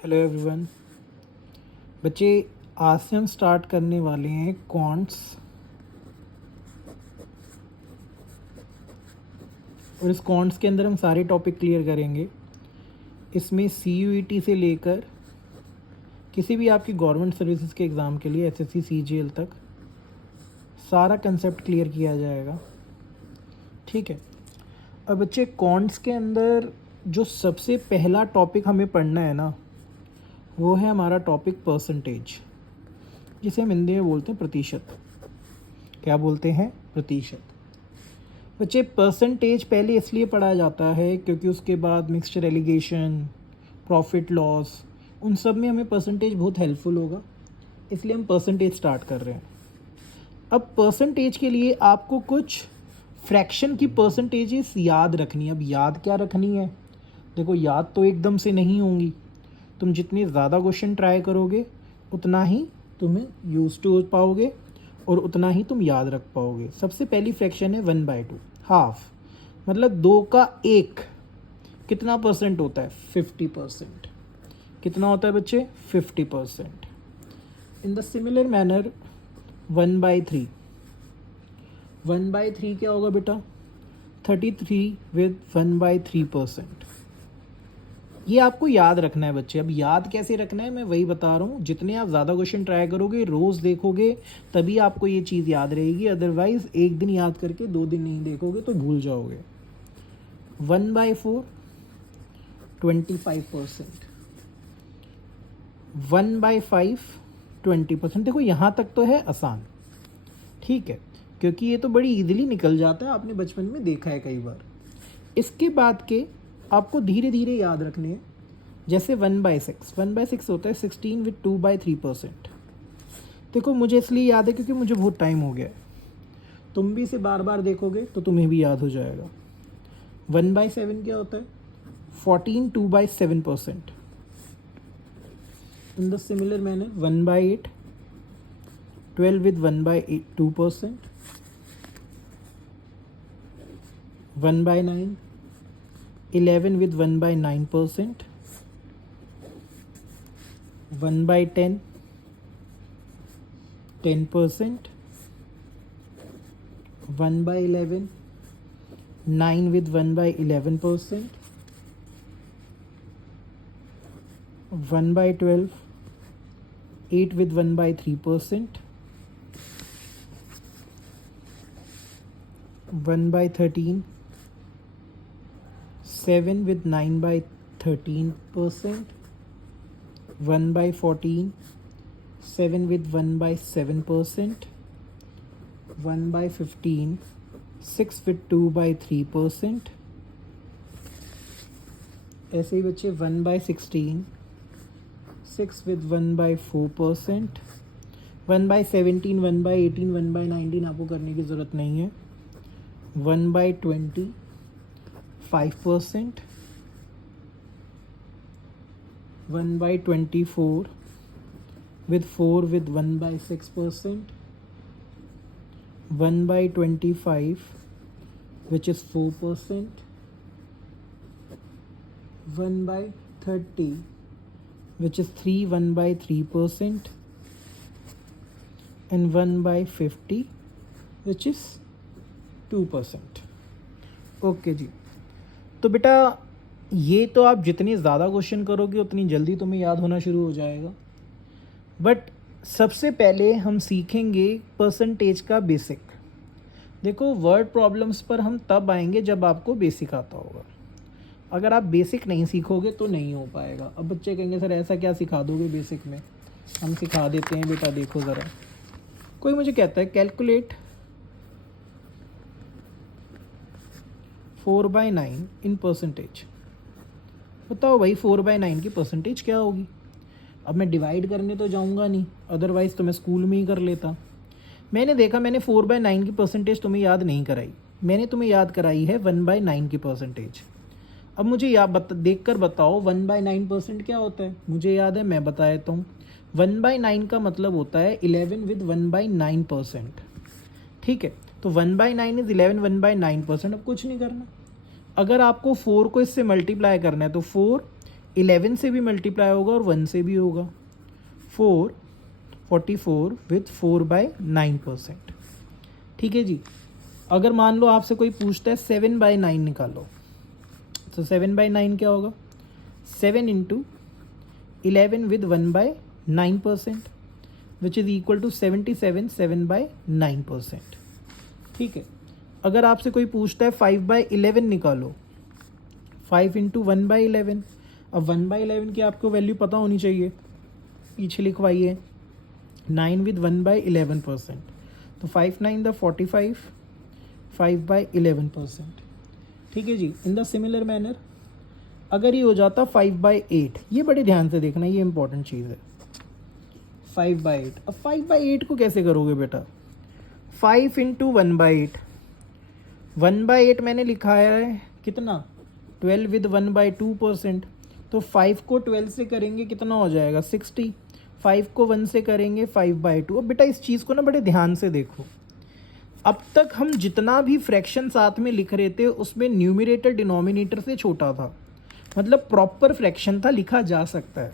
Hello everyone. बच्चे, आज से हम स्टार्ट करने वाले हैं क्वांट्स, और इस क्वांट्स के अंदर हम सारे टॉपिक क्लियर करेंगे। इसमें CUET से लेकर किसी भी आपकी गवर्नमेंट सर्विसेज के एग्ज़ाम के लिए SSC CGL तक सारा कंसेप्ट क्लियर किया जाएगा। ठीक है। अब बच्चे, क्वांट्स के अंदर जो सबसे पहला टॉपिक हमें पढ़ना है ना, वो है हमारा टॉपिक परसेंटेज, जिसे हम हिंदी में बोलते हैं प्रतिशत। क्या बोलते हैं? प्रतिशत। बच्चे, परसेंटेज पहले इसलिए पढ़ा जाता है क्योंकि उसके बाद मिक्सचर एलिगेशन, प्रॉफिट लॉस, उन सब में हमें परसेंटेज बहुत हेल्पफुल होगा, इसलिए हम परसेंटेज स्टार्ट कर रहे हैं। अब परसेंटेज के लिए आपको कुछ फ्रैक्शन की परसेंटेजेस याद रखनी है। अब याद क्या रखनी है? देखो, याद तो एकदम से नहीं होंगी। तुम जितनी ज़्यादा क्वेश्चन ट्राई करोगे उतना ही तुम्हें यूज टू हो पाओगे और उतना ही तुम याद रख पाओगे। सबसे पहली फ्रैक्शन है 1/2, हाफ, मतलब 2 का 1 कितना परसेंट होता है? 50%। कितना होता है बच्चे? 50%। इन द सिमिलर मैनर 1/3, 1/3 क्या होगा बेटा? 33 विद 1/3%। ये आपको याद रखना है बच्चे। अब याद कैसे रखना है मैं वही बता रहा हूँ। जितने आप ज़्यादा क्वेश्चन ट्राई करोगे, रोज़ देखोगे, तभी आपको ये चीज़ याद रहेगी। अदरवाइज़ एक दिन याद करके 2 दिन नहीं देखोगे तो भूल जाओगे। 1/4 25%, 1/5 20%। देखो, यहाँ तक तो है आसान, ठीक है, क्योंकि ये तो बड़ी इजीली निकल जाता है, आपने बचपन में देखा है कई बार। इसके बाद के आपको धीरे धीरे याद रखने हैं। जैसे 1/6, 1/6 होता है 16 विद 2/3%। देखो, मुझे इसलिए याद है क्योंकि मुझे बहुत टाइम हो गया है। तुम भी इसे बार बार देखोगे तो तुम्हें भी याद हो जाएगा। 1/7 क्या होता है? 14 2/7%। In the similar manner 1/8, 12 with 1/2%। 1/9, 11 with 1/9%, 1/10, 10%, 1/11, 9 with 1/11%, 1/12, 8 with 1/3%, 1/13, 7 with 9/13%, 1/14, 7 with 1/7%, 1/15, 6 with 2/3%। ऐसे ही बच्चे 1/16, 6 with 1/4%, 1/17, 1/18, 1/19 आपको करने की ज़रूरत नहीं है। 1/20, 5%, 1/24 with 4 with 1/6%, 1/25 which is 4%, 1/30 which is 1/3%, and 1/50 which is 2%। Okay जी। तो बेटा, ये तो आप जितनी ज़्यादा क्वेश्चन करोगे उतनी जल्दी तुम्हें याद होना शुरू हो जाएगा। बट सबसे पहले हम सीखेंगे परसेंटेज का बेसिक। देखो, वर्ड प्रॉब्लम्स पर हम तब आएंगे जब आपको बेसिक आता होगा। अगर आप बेसिक नहीं सीखोगे तो नहीं हो पाएगा। अब बच्चे कहेंगे सर ऐसा क्या सिखा दोगे बेसिक में? हम सिखा देते हैं बेटा। देखो ज़रा, कोई मुझे कहता है कैलकुलेट 4/9 इन परसेंटेज। बताओ भाई, 4/9 की परसेंटेज क्या होगी? अब मैं डिवाइड करने तो जाऊंगा नहीं, अदरवाइज़ तो मैं स्कूल में ही कर लेता। मैंने देखा, मैंने 4/9 की परसेंटेज तुम्हें याद नहीं कराई, मैंने तुम्हें याद कराई है 1/9 की परसेंटेज। अब मुझे देख कर बताओ 1/9% क्या होता है? मुझे याद है, मैं बता देता हूँ। 1/9 का मतलब होता है 11 विद 1/9%। ठीक है, तो 1/9 इज 11 1/9%। अब कुछ नहीं करना। अगर आपको 4 को इससे मल्टीप्लाई करना है तो 4, 11 से भी मल्टीप्लाई होगा और 1 से भी होगा। 44 विथ 4/9%। ठीक है जी। अगर मान लो आपसे कोई पूछता है 7/9 निकालो, तो 7/9 क्या होगा? 7 into 11 with 1/9%, which is equal to 77 7/9%। ठीक है। अगर आपसे कोई पूछता है 5/11 निकालो, 5 इंटू 1/11। अब 1/11 की आपको वैल्यू पता होनी चाहिए, पीछे लिखवाइए। 9 विद 1/11%, तो 5 9 द 45, 5/11%। ठीक है जी। इन द सिमिलर मैनर अगर ये हो जाता 5/8, ये बड़े ध्यान से देखना, ये इंपॉर्टेंट चीज़ है। 5/8। अब 5/8 को कैसे करोगे बेटा? 5 इंटू 1/8, 1/8 मैंने लिखा है कितना? 12 विद 1/2%, तो 5 को 12 से करेंगे कितना हो जाएगा? 60। 5 को 1 से करेंगे 5/2। अब बेटा इस चीज़ को ना बड़े ध्यान से देखो। अब तक हम जितना भी फ्रैक्शन साथ में लिख रहे थे उसमें न्यूमरेटर डिनोमिनेटर से छोटा था, मतलब प्रॉपर फ्रैक्शन था, लिखा जा सकता है।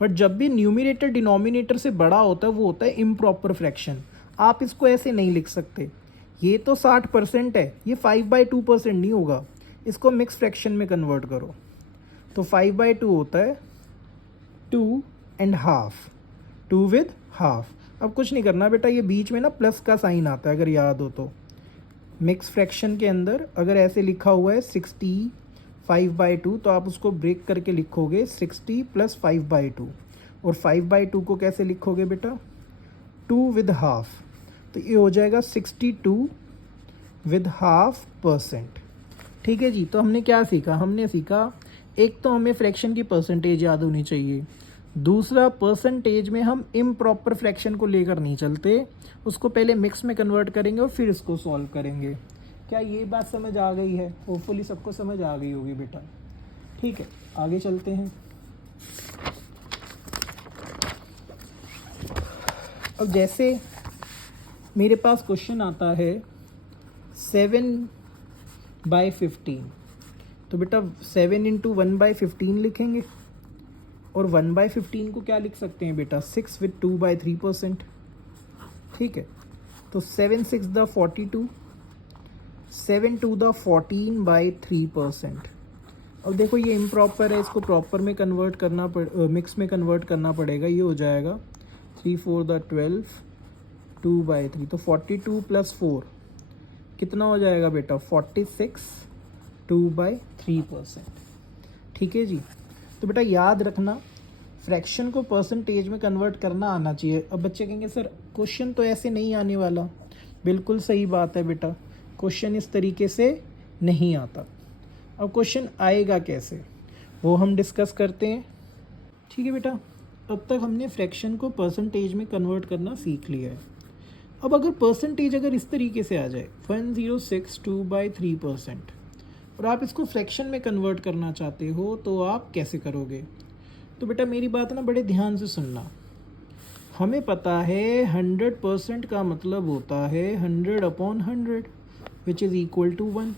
बट जब भी न्यूमरेटर डिनोमिनेटर से बड़ा होता है वो होता है इम्प्रॉपर फ्रैक्शन। आप इसको ऐसे नहीं लिख सकते। ये तो 60% है, ये 5/2% नहीं होगा। इसको मिक्स फ्रैक्शन में कन्वर्ट करो, तो 5/2 होता है 2.5, 2 विद हाफ। अब कुछ नहीं करना बेटा, ये बीच में ना प्लस का साइन आता है अगर याद हो तो। मिक्स फ्रैक्शन के अंदर अगर ऐसे लिखा हुआ है 60 5/2, तो आप उसको ब्रेक करके लिखोगे 60 प्लस 5/2। और 5/2 को कैसे लिखोगे बेटा? 2 विद हाफ, तो ये हो जाएगा 62 विद हाफ %। ठीक है जी। तो हमने क्या सीखा? हमने सीखा एक तो हमें फ्रैक्शन की परसेंटेज याद होनी चाहिए, दूसरा परसेंटेज में हम इम्प्रॉपर फ्रैक्शन को लेकर नहीं चलते, उसको पहले मिक्स में कन्वर्ट करेंगे और फिर इसको सॉल्व करेंगे। क्या ये बात समझ आ गई है? होपफुली सबको समझ आ गई होगी बेटा। ठीक है, आगे चलते हैं। अब जैसे मेरे पास क्वेश्चन आता है 7/15, तो बेटा 7 इंटू 1/15 लिखेंगे, और 1/15 को क्या लिख सकते हैं बेटा? 6 विद 2/3%। ठीक है। तो 7 6 द 42, 7 2 द 14/3%। अब देखो ये इम्प्रॉपर है, इसको प्रॉपर में कन्वर्ट करना मिक्स में कन्वर्ट करना पड़ेगा। ये हो जाएगा 3 4 द 12, 2/3। तो 42 प्लस 4 कितना हो जाएगा बेटा? 46, 2/3%। ठीक है जी। तो बेटा याद रखना, फ्रैक्शन को परसेंटेज में कन्वर्ट करना आना चाहिए। अब बच्चे कहेंगे सर क्वेश्चन तो ऐसे नहीं आने वाला। बिल्कुल सही बात है बेटा, क्वेश्चन इस तरीके से नहीं आता। अब क्वेश्चन आएगा कैसे वो हम डिस्कस करते हैं। ठीक है बेटा, अब तक हमने फ्रैक्शन को परसेंटेज में कन्वर्ट करना सीख लिया है। अब अगर परसेंटेज अगर इस तरीके से आ जाए 1062/3%, और आप इसको फ्रैक्शन में कन्वर्ट करना चाहते हो तो आप कैसे करोगे? तो बेटा मेरी बात ना बड़े ध्यान से सुनना। हमें पता है 100% का मतलब होता है 100/100, विच इज़ इक्वल टू 1।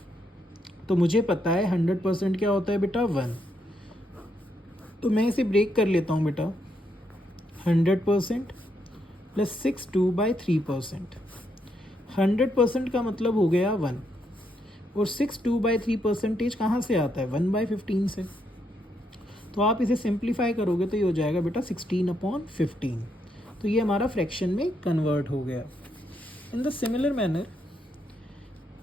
तो मुझे पता है 100% क्या होता है बेटा? 1। तो मैं इसे ब्रेक कर लेता हूँ बेटा। 100% प्लस 6 2/3%। 100% का मतलब हो गया 1, और 6 2/3% कहाँ से आता है? 1/15 से। तो आप इसे सिंप्लीफाई करोगे तो ये हो जाएगा बेटा 16/15। तो ये हमारा फ्रैक्शन में कन्वर्ट हो गया। इन द सिमिलर मैनर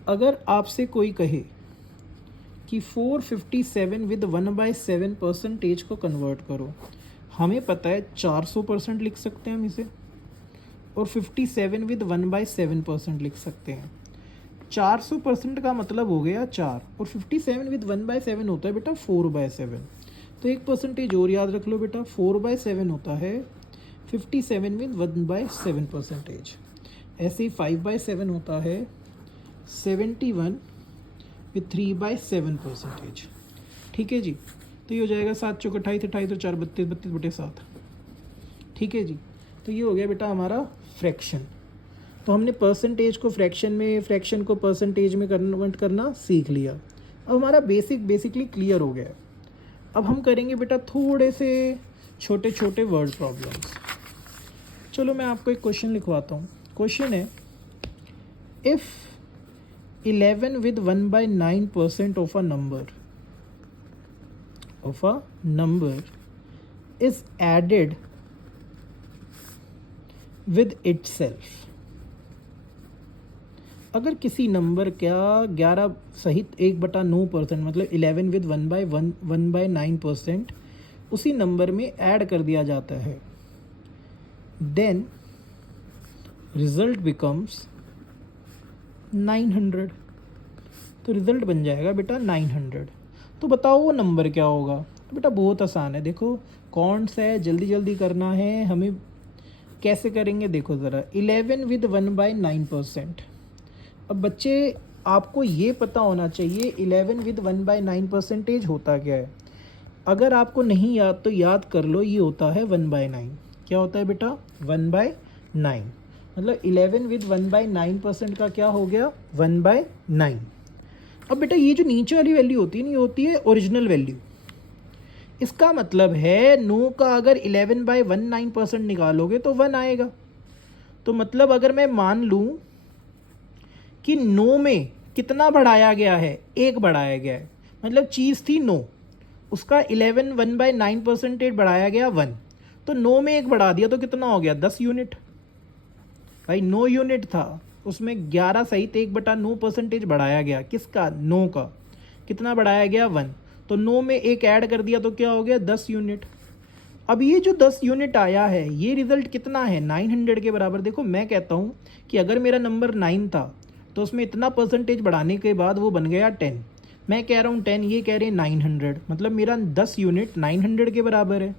अगर आपसे कोई कहे कि 457 विद 1/7% को कन्वर्ट करो, हमें पता है 400% लिख सकते हैं हम इसे, और 57 विद 1/7% लिख सकते हैं। 400% का मतलब हो गया 4, और 57 विद 1/7 होता है बेटा 4/7। तो एक परसेंटेज और याद रख लो बेटा, 4/7 होता है 57 विद 1/7%। ऐसे ही 5/7 होता है 71 विद 3/7%। ठीक है जी। तो ये हो जाएगा 7 चौक 28, 28 और 4 32, 32/7। ठीक है जी। तो ये हो गया बेटा हमारा फ्रैक्शन। तो हमने परसेंटेज को फ्रैक्शन में, फ्रैक्शन को परसेंटेज में कन्वर्ट करना सीख लिया। अब हमारा बेसिकली क्लियर हो गया। अब हम करेंगे बेटा थोड़े से छोटे छोटे वर्ड प्रॉब्लम्स। चलो मैं आपको एक क्वेश्चन लिखवाता हूँ। क्वेश्चन है, if 11 with 1/9% of a number is added with itself। अगर किसी नंबर क्या 11 सहित 1/9% मतलब 11 with 1/9% उसी नंबर में ऐड कर दिया जाता है, देन रिजल्ट बिकम्स 900। तो रिजल्ट बन जाएगा बेटा 900। तो बताओ वो नंबर क्या होगा। तो बेटा बहुत आसान है, देखो कौन सा है, जल्दी जल्दी करना है हमें। कैसे करेंगे देखो ज़रा, 11 with 1/9%। अब बच्चे आपको ये पता होना चाहिए 11 with 1/9% होता क्या है। अगर आपको नहीं याद तो याद कर लो, ये होता है 1/9। क्या होता है बेटा 1/9, मतलब 11 with 1/9% का क्या हो गया 1/9। अब बेटा ये जो नीचे वाली वैल्यू होती है ना, ये होती है ओरिजिनल वैल्यू। इसका मतलब है 9 का अगर 11/19% निकालोगे तो 1 आएगा। तो मतलब अगर मैं मान लूँ कि 9 में कितना बढ़ाया गया है, 1 बढ़ाया गया है, मतलब चीज़ थी 9, उसका 11 1/9% बढ़ाया गया 1, तो 9 में 1 बढ़ा दिया तो कितना हो गया 10 यूनिट। भाई 9 यूनिट था, उसमें 11 सहित 1/9% बढ़ाया गया, किसका 9 का। कितना बढ़ाया गया 1, तो 9 में 1 ऐड कर दिया तो क्या हो गया 10 यूनिट। अब ये जो 10 यूनिट आया है ये रिजल्ट कितना है 900 के बराबर। देखो मैं कहता हूँ कि अगर मेरा नंबर 9 था तो उसमें इतना परसेंटेज बढ़ाने के बाद वो बन गया 10। मैं कह रहा हूँ 10, ये कह रहे हैं 900, मतलब मेरा 10 यूनिट 900 के बराबर है।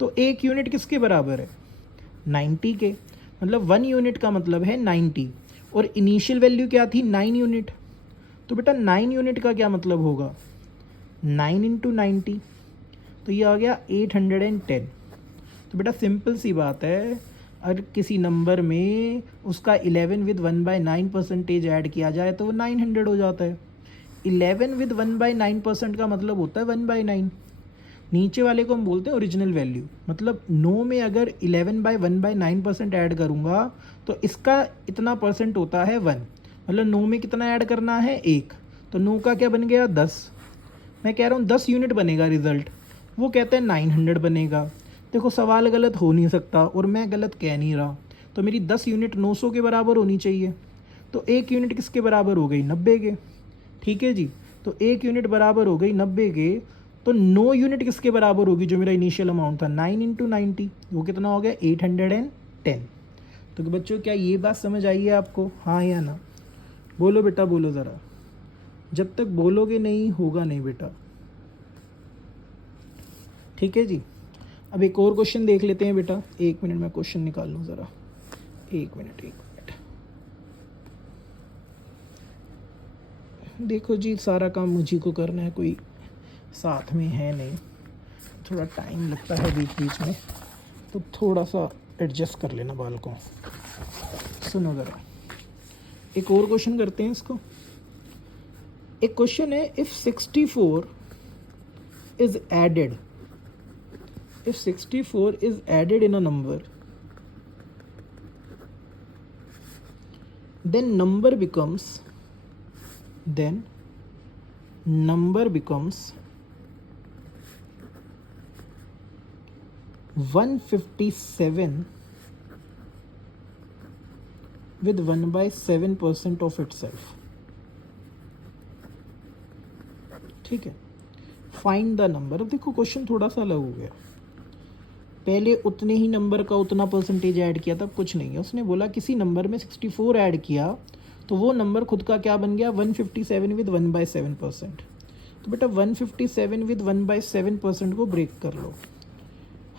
तो 1 यूनिट किसके बराबर है 90 के, मतलब 1 यूनिट का मतलब है 90, और इनिशियल वैल्यू क्या थी 9 यूनिट। तो बेटा 9 यूनिट का क्या मतलब होगा 9 इंटू 90, तो ये आ गया 810। तो बेटा सिंपल सी बात है, अगर किसी नंबर में उसका 11 with 1/9% ऐड किया जाए तो वो 900 हो जाता है। 11 with 1/9% का मतलब होता है 1/9। नीचे वाले को हम बोलते हैं ओरिजिनल वैल्यू, मतलब 9 में अगर 11/1/9% ऐड करूँगा तो इसका इतना परसेंट होता है 1, मतलब 9 में कितना ऐड करना है 1, तो 9 का क्या बन गया 10। मैं कह रहा हूँ 10 यूनिट बनेगा रिजल्ट, वो कहते हैं 900 बनेगा। देखो सवाल गलत हो नहीं सकता और मैं गलत कह नहीं रहा, तो मेरी 10 यूनिट 900 के बराबर होनी चाहिए। तो 1 यूनिट किसके बराबर हो गई 90 के। ठीक है जी, तो 1 यूनिट बराबर हो गई 90 के, तो 9 यूनिट किसके बराबर होगी जो मेरा इनिशियल अमाउंट था 9 इंटू 90, वो कितना हो गया 810। तो बच्चों क्या ये बात समझ आई है आपको, हाँ या ना। बोलो बेटा बोलो ज़रा, जब तक बोलोगे नहीं होगा नहीं बेटा। ठीक है जी, अब एक और क्वेश्चन देख लेते हैं बेटा। 1 मिनट में क्वेश्चन निकाल लूँ ज़रा, 1 मिनट। देखो जी सारा काम मुझी को करना है, कोई साथ में है नहीं, थोड़ा टाइम लगता है बीच बीच में, तो थोड़ा सा एडजस्ट कर लेना बाल को। सुनो ज़रा, एक और क्वेश्चन करते हैं इसको। एक क्वेश्चन है, if 64 is added, if 64 is added in a number, then number becomes 157 with 1/7% of itself। ठीक है, फाइंड द नंबर। अब देखो क्वेश्चन थोड़ा सा अलग हो गया, पहले उतने ही नंबर का उतना परसेंटेज ऐड किया, तब कुछ नहीं है। उसने बोला किसी नंबर में 64 ऐड किया तो वो नंबर खुद का क्या बन गया 157 with 1/7%। तो बेटा 157 with 1/7% को ब्रेक कर लो,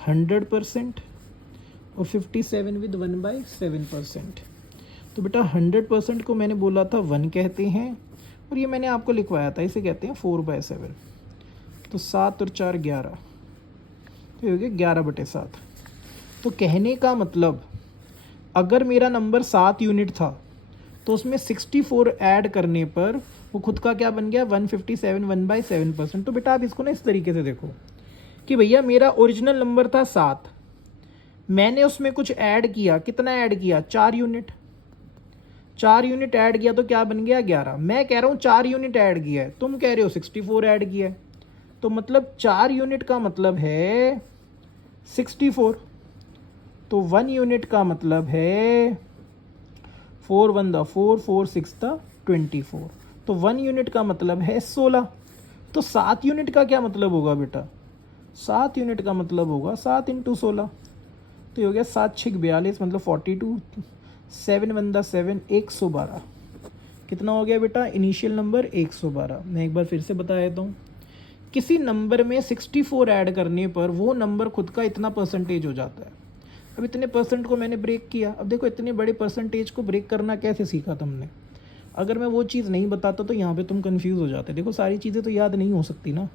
100% और 57 with 1/7%। तो बेटा 100% को मैंने बोला था 1 कहते हैं, और ये मैंने आपको लिखवाया था, इसे कहते हैं 4/7। तो 7 और 4 11, तो हो गया 11/7। तो कहने का मतलब अगर मेरा नंबर 7 यूनिट था तो उसमें 64 ऐड करने पर वो खुद का क्या बन गया 157 1/7%। तो बेटा आप इसको ना इस तरीके से देखो कि भैया मेरा ओरिजिनल नंबर था 7, मैंने उसमें कुछ ऐड किया, कितना ऐड किया 4 यूनिट, 4 यूनिट ऐड किया तो क्या बन गया 11। मैं कह रहा हूँ 4 यूनिट ऐड किया है, तुम कह रहे हो 64 ऐड किया है, तो मतलब 4 यूनिट का मतलब है 64, तो 1 यूनिट का मतलब है 4 1 दा 4 4 6 दा 24, तो 1 यूनिट का मतलब है 16। तो 7 यूनिट का क्या मतलब होगा बेटा, 7 यूनिट का मतलब होगा 7 × 16, तो ये हो गया 7 6 42 मतलब 42, 7 1 दा 7 112। कितना हो गया बेटा इनिशियल नंबर 112। मैं एक बार फिर से बता देता हूँ, किसी नंबर में 64 ऐड करने पर वो नंबर खुद का इतना परसेंटेज हो जाता है। अब इतने परसेंट को मैंने ब्रेक किया, अब देखो इतने बड़े परसेंटेज को ब्रेक करना कैसे सीखा तुमने। अगर मैं वो चीज़ नहीं बताता तो यहाँ पे तुम कंफ्यूज हो जाते। देखो सारी चीज़ें तो याद नहीं हो सकती ना।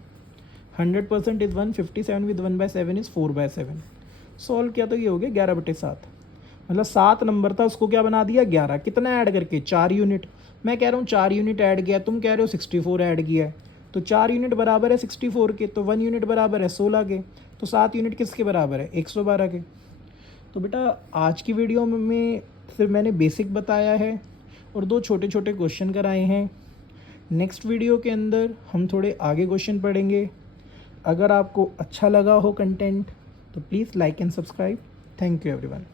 100% इज़ 157 विद 1/7 इज़ 4/7। सॉल्व किया तो ये हो गया 11/7, मतलब 7 नंबर था उसको क्या बना दिया 11। कितना ऐड करके 4 यूनिट। मैं कह रहा हूँ 4 यूनिट ऐड किया, तुम कह रहे हो 64 ऐड किया है, तो 4 यूनिट बराबर है 64 के, तो 1 यूनिट बराबर है 16 के, तो 7 यूनिट किसके बराबर है 112 के। तो बेटा आज की वीडियो में सिर्फ मैंने बेसिक बताया है और 2 छोटे छोटे क्वेश्चन कराए हैं। नेक्स्ट वीडियो के अंदर हम थोड़े आगे क्वेश्चन पढ़ेंगे। अगर आपको अच्छा लगा हो कंटेंट तो please like and subscribe. Thank you everyone.